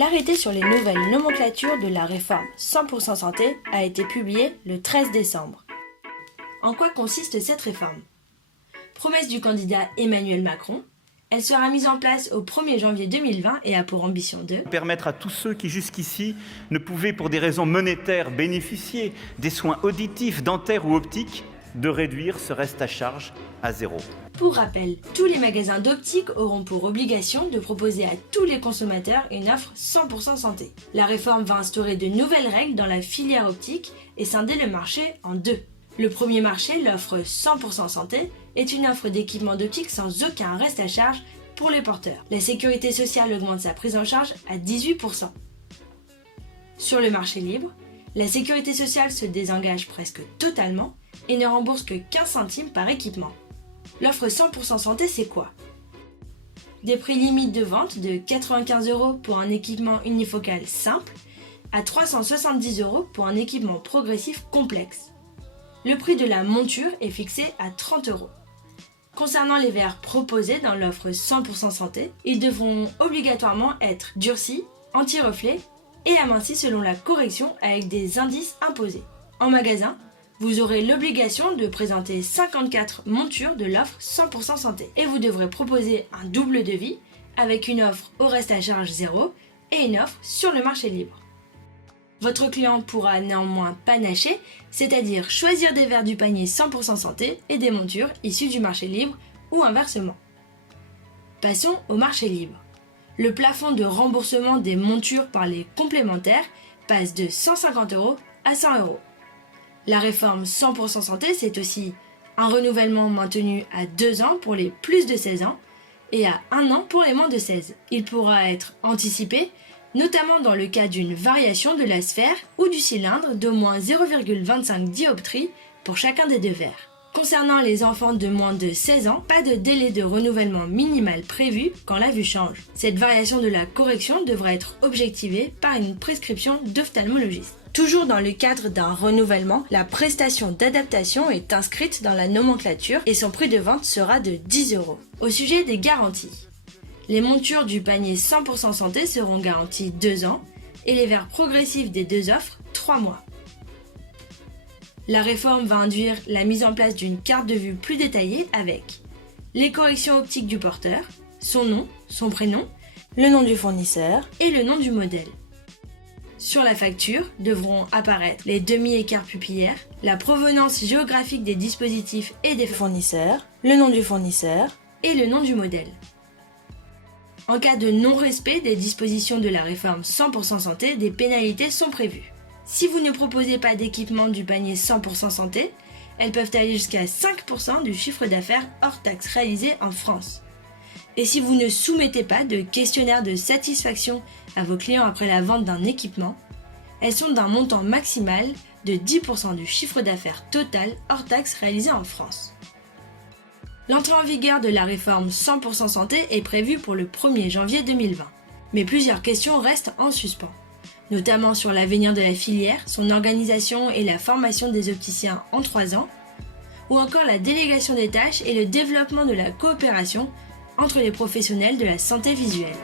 L'arrêté sur les nouvelles nomenclatures de la réforme 100% santé a été publié le 13 décembre. En quoi consiste cette réforme ? Promesse du candidat Emmanuel Macron, elle sera mise en place au 1er janvier 2020 et a pour ambition de permettre à tous ceux qui jusqu'ici ne pouvaient pour des raisons monétaires bénéficier des soins auditifs, dentaires ou optiques de réduire ce reste à charge à 0. Pour rappel, tous les magasins d'optique auront pour obligation de proposer à tous les consommateurs une offre 100% santé. La réforme va instaurer de nouvelles règles dans la filière optique et scinder le marché en deux. Le premier marché, l'offre 100% santé, est une offre d'équipement d'optique sans aucun reste à charge pour les porteurs. La sécurité sociale augmente sa prise en charge à 18%. Sur le marché libre, la sécurité sociale se désengage presque totalement et ne rembourse que 15 centimes par équipement. L'offre 100% santé, c'est quoi ? Des prix limites de vente de 95 € pour un équipement unifocal simple à 370 € pour un équipement progressif complexe. Le prix de la monture est fixé à 30 €. Concernant les verres proposés dans l'offre 100% santé, ils devront obligatoirement être durcis, anti-reflets et amincis selon la correction avec des indices imposés. En magasin, vous aurez l'obligation de présenter 54 montures de l'offre 100% santé et vous devrez proposer un double devis avec une offre au reste à charge 0 et une offre sur le marché libre. Votre client pourra néanmoins panacher, c'est-à-dire choisir des verres du panier 100% santé et des montures issues du marché libre ou inversement. Passons au marché libre. Le plafond de remboursement des montures par les complémentaires passe de 150 € à 100 €. La réforme 100% santé, c'est aussi un renouvellement maintenu à 2 ans pour les plus de 16 ans et à 1 an pour les moins de 16. Il pourra être anticipé, notamment dans le cas d'une variation de la sphère ou du cylindre d'au moins 0,25 dioptrie pour chacun des deux verres. Concernant les enfants de moins de 16 ans, pas de délai de renouvellement minimal prévu quand la vue change. Cette variation de la correction devra être objectivée par une prescription d'ophtalmologiste. Toujours dans le cadre d'un renouvellement, la prestation d'adaptation est inscrite dans la nomenclature et son prix de vente sera de 10 €. Au sujet des garanties, les montures du panier 100% santé seront garanties 2 ans et les verres progressifs des deux offres 3 mois. La réforme va induire la mise en place d'une carte de vue plus détaillée avec les corrections optiques du porteur, son nom, son prénom, le nom du fournisseur et le nom du modèle. Sur la facture devront apparaître les demi-écarts pupillaires, la provenance géographique des dispositifs et des fournisseurs, le nom du fournisseur et le nom du modèle. En cas de non-respect des dispositions de la réforme 100% santé, des pénalités sont prévues. Si vous ne proposez pas d'équipement du panier 100% santé, elles peuvent aller jusqu'à 5% du chiffre d'affaires hors taxe réalisé en France. Et si vous ne soumettez pas de questionnaire de satisfaction à vos clients après la vente d'un équipement, elles sont d'un montant maximal de 10% du chiffre d'affaires total hors taxe réalisé en France. L'entrée en vigueur de la réforme 100% santé est prévue pour le 1er janvier 2020. Mais plusieurs questions restent en suspens, notamment sur l'avenir de la filière, son organisation et la formation des opticiens en 3 ans, ou encore la délégation des tâches et le développement de la coopération entre les professionnels de la santé visuelle.